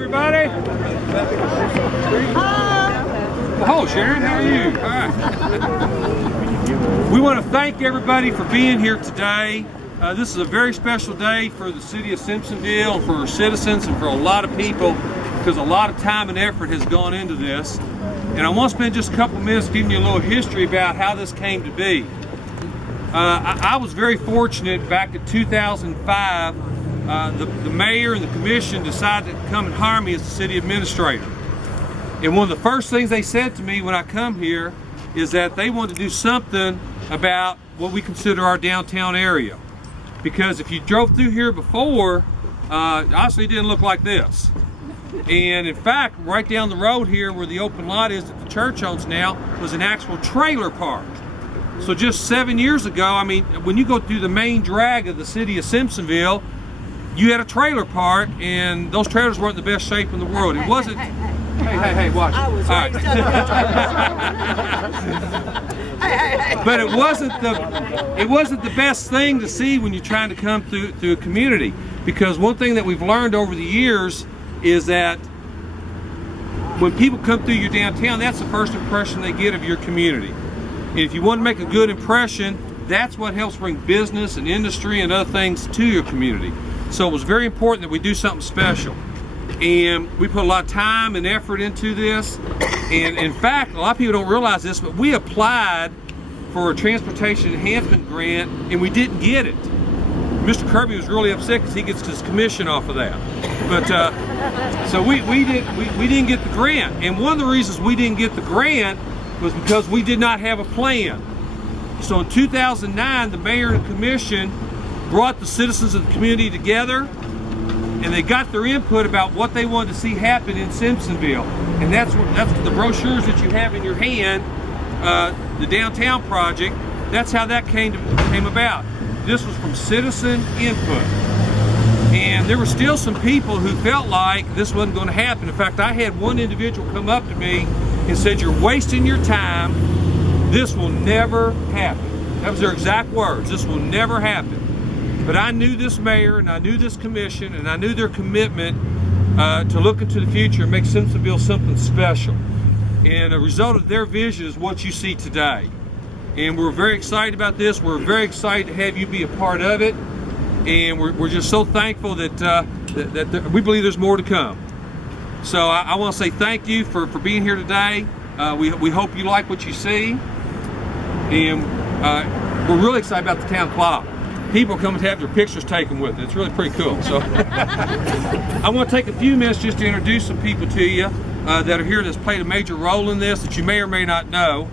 everybody. Oh, Sharon, how are you? Hi. We want to thank everybody for being here today. This is a very special day for the city of Simpsonville, and for our citizens, and for a lot of people, because a lot of time and effort has gone into this. And I want to spend just a couple minutes giving you a little history about how this came to be. I was very fortunate back in 2005. The mayor and the commission decided to come and hire me as the city administrator. And one of the first things they said to me when I come here is that they wanted to do something about what we consider our downtown area. Because if you drove through here before, honestly, it didn't look like this. And in fact, right down the road here where the open lot is that the church owns now was an actual trailer park. So just 7 years ago, I mean, when you go through the main drag of the city of Simpsonville, you had a trailer park, and those trailers weren't in the best shape in the world. It wasn't. Hey, watch. I was raised up. But it wasn't the best thing to see when you're trying to come through a community. Because one thing that we've learned over the years is that when people come through your downtown, that's the first impression they get of your community. And if you want to make a good impression, that's what helps bring business and industry and other things to your community. So it was very important that we do something special. And we put a lot of time and effort into this. And in fact, a lot of people don't realize this, but we applied for a transportation enhancement grant and we didn't get it. Mr. Kirby was really upset because he gets his commission off of that. But so we didn't get the grant. And one of the reasons we didn't get the grant was because we did not have a plan. So in 2009, the mayor and the commission brought the citizens of the community together, and they got their input about what they wanted to see happen in Simpsonville. And that's the brochures that you have in your hand, the downtown project. That's how that came about. This was from citizen input. And there were still some people who felt like this wasn't going to happen. In fact, I had one individual come up to me and said, "You're wasting your time. This will never happen." That was their exact words. "This will never happen." But I knew this mayor and I knew this commission and I knew their commitment to look into the future and make Simpsonville something special. And a result of their vision is what you see today. And we're very excited about this. We're very excited to have you be a part of it. And we're just so thankful that we believe there's more to come. So I want to say thank you for being here today. We hope you like what you see. And we're really excited about the town clock. People come to have their pictures taken with it. It's really pretty cool. So I want to take a few minutes just to introduce some people to you that are here that's played a major role in this that you may or may not know.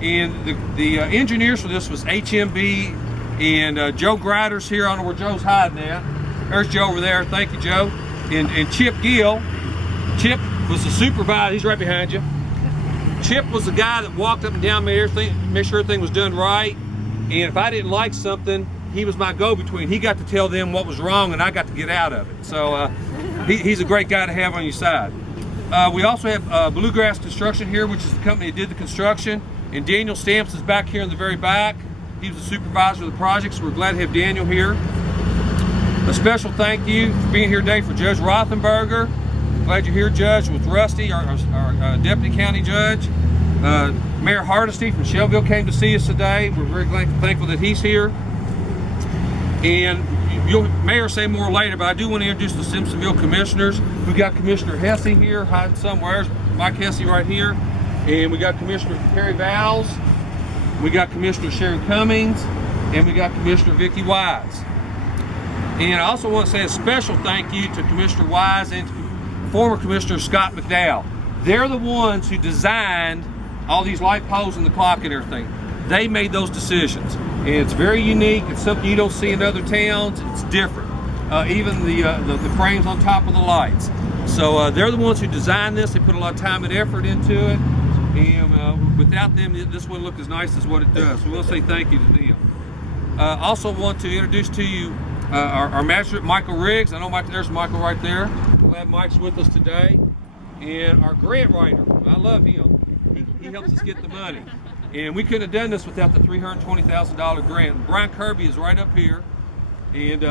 And the engineers for this was HMB, and Joe Grider's here. I don't know where Joe's hiding at. There's Joe over there. Thank you, Joe. And Chip Gill. Chip was the supervisor. He's right behind you. Chip was the guy that walked up and down, made sure everything was done right. And if I didn't like something, he was my go-between. He got to tell them what was wrong, and I got to get out of it. So he's a great guy to have on your side. We also have Bluegrass Construction here, which is the company that did the construction. And Daniel Stamps is back here in the very back. He was the supervisor of the project, so we're glad to have Daniel here. A special thank you for being here today for Judge Rothenberger. Glad you're here, Judge, with Rusty, our Deputy County Judge. Mayor Hardesty from Shelbyville came to see us today. We're very thankful that he's here. And you'll Mayor say more later, but I do want to introduce the Simpsonville commissioners. We've got Commissioner Hesse here, hiding somewhere. Mike Hesse right here. And we got Commissioner Perry Vowles. We got Commissioner Sharon Cummings. And we got Commissioner Vicki Wise. And I also want to say a special thank you to Commissioner Wise and to former Commissioner Scott McDowell. They're the ones who designed all these light poles and the clock and everything. They made those decisions. And it's very unique. It's something you don't see in other towns. It's different. Even the frames on top of the lights. So they're the ones who designed this. They put a lot of time and effort into it. And without them, this wouldn't look as nice as what it does. So we'll say thank you to them. Also want to introduce to you our magistrate, Michael Riggs. I know there's Michael right there. Glad Mike's with us today. And our grant writer, I love him. He helps us get the money. And we couldn't have done this without the $320,000 grant. Brian Kirby is right up here. And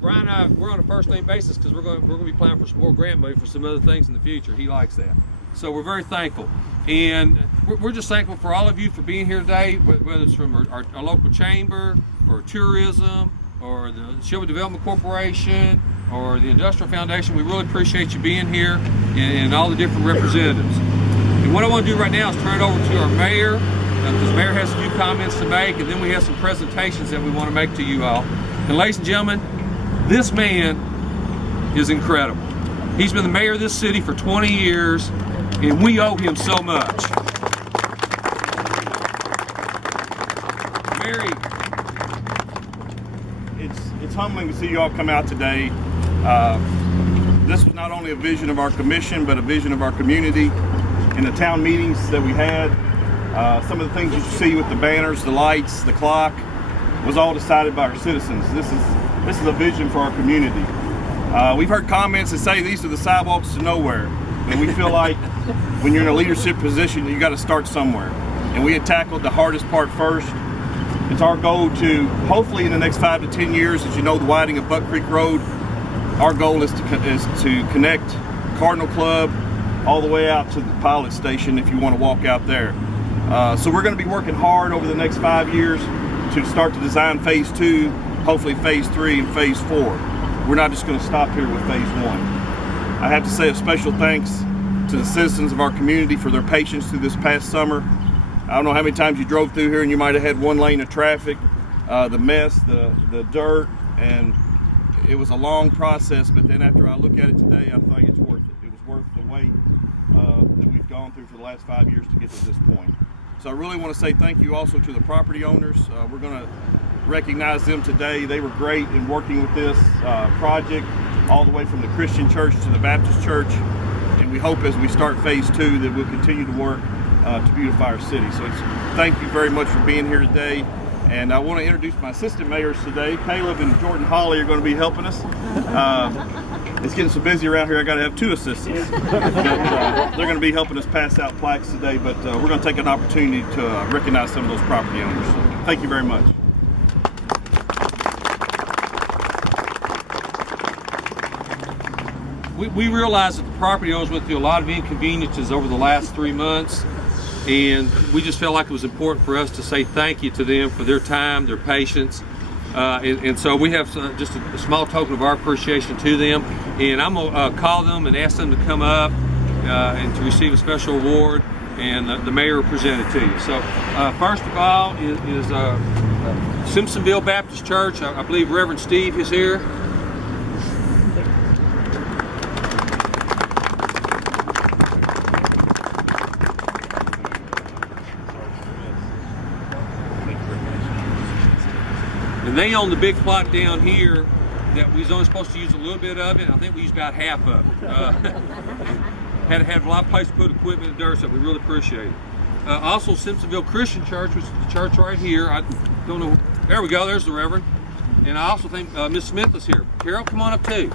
Brian and I, we're on a first name basis because we're going to be applying for some more grant money for some other things in the future. He likes that. So we're very thankful. And we're just thankful for all of you for being here today, whether it's from our local chamber or tourism or the Shelby Development Corporation or the Industrial Foundation. We really appreciate you being here and all the different representatives. And what I want to do right now is turn it over to our mayor, because the mayor has a few comments to make, and then we have some presentations that we want to make to you all. And ladies and gentlemen, this man is incredible. He's been the mayor of this city for 20 years, and we owe him so much. Mary. It's humbling to see you all come out today. This was not only a vision of our commission, but a vision of our community. In the town meetings that we had, some of the things you see with the banners, the lights, the clock, was all decided by our citizens. This is a vision for our community. We've heard comments that say these are the sidewalks to nowhere, and we feel like when you're in a leadership position, you got to start somewhere. And we had tackled the hardest part first. It's our goal to, hopefully in the next 5 to 10 years, as you know, the widening of Buck Creek Road, our goal is to connect Cardinal Club all the way out to the pilot station if you want to walk out there. So we're going to be working hard over the next 5 years to start to design phase 2, hopefully phase 3 and phase 4. We're not just going to stop here with phase 1. I have to say a special thanks to the citizens of our community for their patience through this past summer. I don't know how many times you drove through here and you might have had one lane of traffic, the mess, the dirt, and it was a long process, but then after I look at it today, I think it's worth it. It was worth the wait that we've gone through for the last 5 years to get to this point. So I really want to say thank you also to the property owners. We're going to recognize them today. They were great in working with this project, all the way from the Christian church to the Baptist church. And we hope as we start phase 2 that we'll continue to work to beautify our city. So thank you very much for being here today. And I want to introduce my assistant mayors today. Caleb and Jordan Hawley are going to be helping us. It's getting so busy around here, I got to have 2 assistants. They're going to be helping us pass out plaques today, but we're going to take an opportunity to recognize some of those property owners. So thank you very much. We realize that the property owners went through a lot of inconveniences over the last 3 months, and we just felt like it was important for us to say thank you to them for their time, their patience, and so we have just a small token of our appreciation to them. And I'm going to call them and ask them to come up and to receive a special award, and the mayor will present it to you. So first of all is Simpsonville Baptist Church. I believe Reverend Steve is here. And they own the big plot down here that we was only supposed to use a little bit of it. I think we used about half of it. Had to have a lot of place to put equipment and dirt, so we really appreciate it. Also, Simpsonville Christian Church, which is the church right here. I don't know. There we go. There's the Reverend. And I also think Miss Smith is here. Carol, come on up too.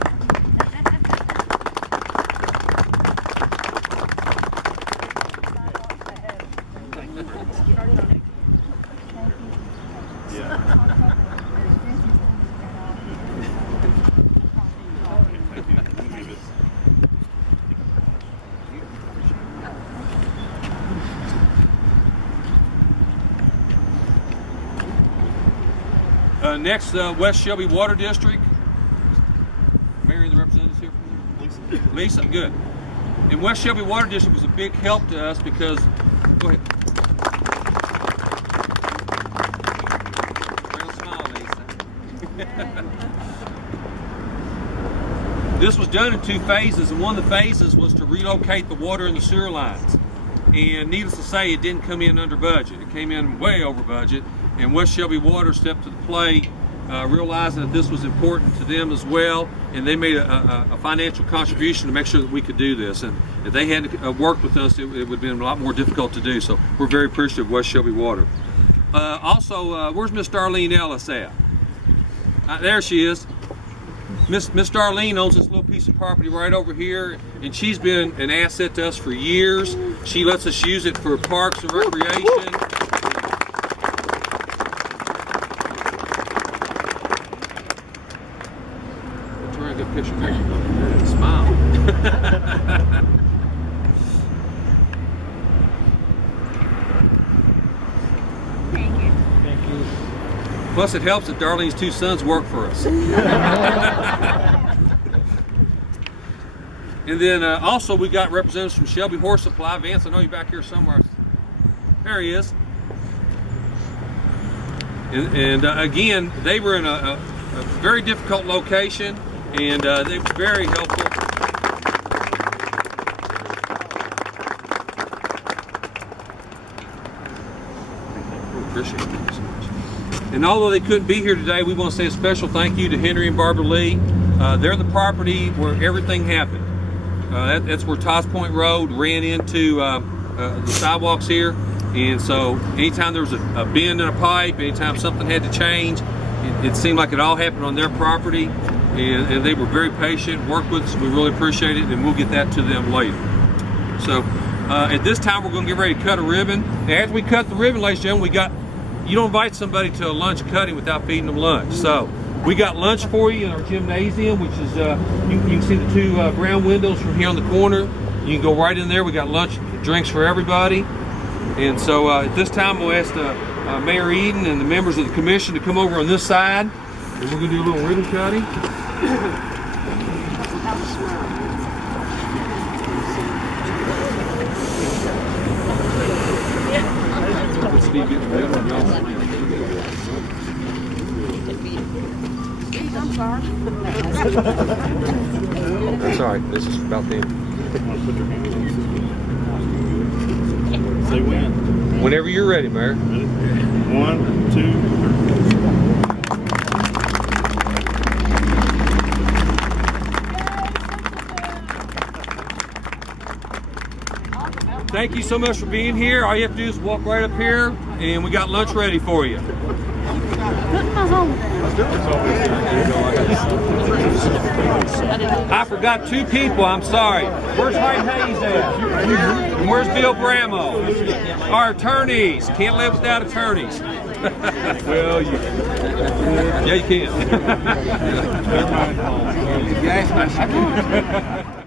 Next, West Shelby Water District. Mary, the representatives here from there? Lisa, good. And West Shelby Water District was a big help to us because, go ahead. Real smile, Lisa. This was done in 2 phases, and one of the phases was to relocate the water and the sewer lines. And needless to say, it didn't come in under budget. It came in way over budget. And West Shelby Water stepped to the plate, realizing that this was important to them as well, and they made a financial contribution to make sure that we could do this. And if they hadn't worked with us, it would have been a lot more difficult to do. So we're very appreciative of West Shelby Water. Also, where's Miss Darlene Ellis at? There she is. Miss Darlene owns this little piece of property right over here, and she's been an asset to us for years. She lets us use it for parks and recreation. Smile. Thank you. Plus, it helps that Darlene's two sons work for us. And then also we got representatives from Shelby Horse Supply. Vance, I know you're back here somewhere. There he is. And again, they were in a very difficult location, and they were very helpful. Appreciate it so much. And although they couldn't be here today, we want to say a special thank you to Henry and Barbara Lee. They're the property where everything happened. That's where Toss Point Road ran into the sidewalks here. And so anytime there was a bend in a pipe, anytime something had to change, it seemed like it all happened on their property. And they were very patient, worked with us. We really appreciate it, and we'll get that to them later. So at this time, we're going to get ready to cut a ribbon. Now, after we cut the ribbon, ladies and gentlemen, you don't invite somebody to a lunch cutting without feeding them lunch. So we got lunch for you in our gymnasium, which is, you can see the two brown windows from here on the corner. You can go right in there. We got lunch, drinks for everybody. And so at this time, we'll ask Mayor Eden and the members of the commission to come over on this side. And we're going to do a little ribbon cutting. Steve, get the ribbon. I'm sorry. That's all right. This is about them. Say when. Whenever you're ready, Mayor. Ready? 1, 2, 3. Thank you so much for being here. All you have to do is walk right up here, and we got lunch ready for you. I forgot two people. I'm sorry. Where's Hyde Hayes at? And where's Bill Bramo? Our attorneys. Can't live without attorneys. Well, yeah, you can.